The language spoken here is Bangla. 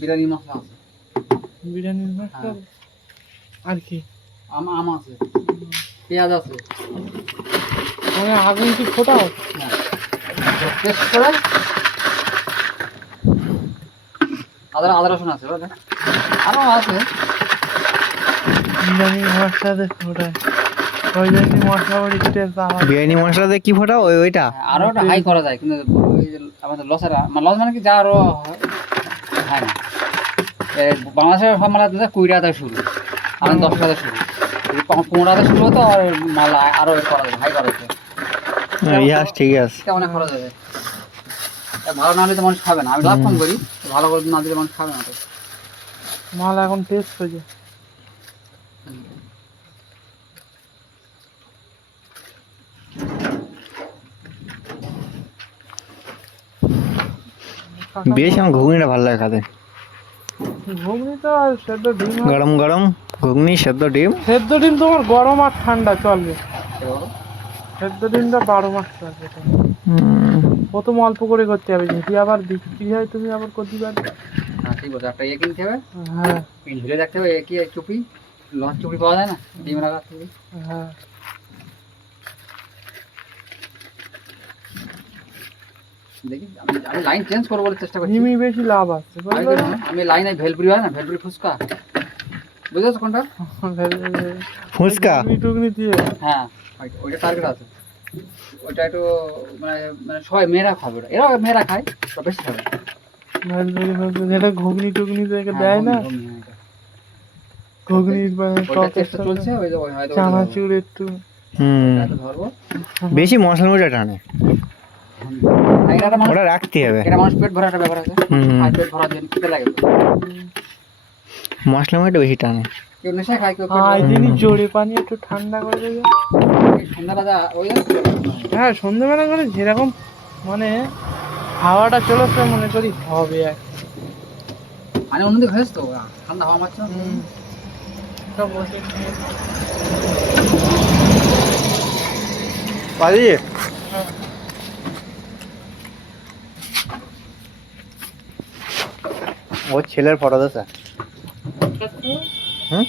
বিরিয়ানি মশলা আছে। বিরিয়ানির মশলা হ্যাঁ। আর কি? আম আছে, পেঁয়াজ আছে। মানে আগুন কি ফোটাও? হ্যাঁ, পেস্ট করে আদা রসুন আছে, বুঝলে? আরও আছে। বিরিয়ানির মশলা দিয়ে ফোটায়, ওই জন্য মশলা বড়ির টেস্ট আলাদা। বিরিয়ানি মশলা দিয়ে কি ফোটাও ওইটা? হ্যাঁ, আরও ওটা হাই করা যায়, কিন্তু ওই যে আমাদের লসেরা লস মানে কি যা আরও হয় না। বাংলাদেশের সব মালা 20 টাকা থেকে শুরু, আমাদের 10 টাকা থেকে শুরু। যদি 15 টাকা থেকে শুরু হতো আর মাল আরও করা যাবে, হাই করা যাবে। ইয়াস ঠিক আছে। অনেক করা যাবে। ভালো না হলে তো মানুষ খাবে না। আমি লাভ কম করি, ভালো করে না দিলে মানুষ খাবে না তো। মাল এখন টেস্ট হয়েছে। বেশ আমার ঘুগনিটা ভালো লাগে খেতে। ঘুগনি তো আর সেদ্ধ ডিম আর- গরম গরম ঘুগনি সেদ্ধ ডিম। সেদ্ধ ডিম তোমার গরম আর ঠান্ডা চলবে। এবার সেদ্ধ ডিমটা 12 মাস চলবে। প্রথম অল্প করে করতে হবে, যদি আবার বিক্রি হয় তুমি আবার করতে পারবে। হ্যাঁ ঠিক বলছো, একটা ইয়ে কিনতে হবে, হ্যাঁ ঝুলে রাখতে হবে। কি চুপি, লঞ্চ চুপি পাওয়া যায় না, ডিম রাখা চুপি। হ্যাঁ। দেখি আমি লাইন চেঞ্জ করবো বলে চেষ্টা করছি। ডিমই বেশি লাভ আছে আমি বুঝলে? বললাম, আমি লাইনে ভেলপুরি হয় না, ভেলপুরি ফুচকা, বুঝেছো কোনটা? ফুচকা ঘুগনি টুগনি দিয়ে। হ্যাঁ, ওইটা টার্গেট আছে। ওইটা একটু মানে মানে সবাই মেয়েরা খাবে, ওটা এরাও মেয়েরা খায়, ওটা বেশি খাবে। যেটা ঘুগনি টুগনি থেকে হ্যাঁ, দেয় না, ঘুগনি, হ্যাঁ, এটা। ঘুগনির মানে ওইটা টকের চেষ্টা সাথে চলছে, ওই যে ওই হয়তো চানাচুর একটু। ওইটা ধরবো। বেশি মশলা মশলা টানে, আর এটা মানুষ, ওটা রাখতে হবে। এটা মানুষ পেট ভরা একটা ব্যাপার আছে। আর পেট ভরা দিয়ে খেতে লাগে তো। মশলা মশলা বেশি টানে। কেউ নেশা খায়, কেউ পেট আর ভরা। যিনি জোরে পানি একটু ঠান্ডা করে দেবে। এই সন্ধ্যাবেলা ওই হ্যাঁ সন্ধ্যেবেলা করে যেরকম মানে হাওয়াটা চলেছে মনে করি হবে আর কি। মানে অন্যদিকে হয়েছে তো, ঠান্ডা হাওয়া মারছে না। সব বসে খেয়ে। পারি হ্যাঁ। ওর ছেলের ফটো দেছে। সত্যি? হুম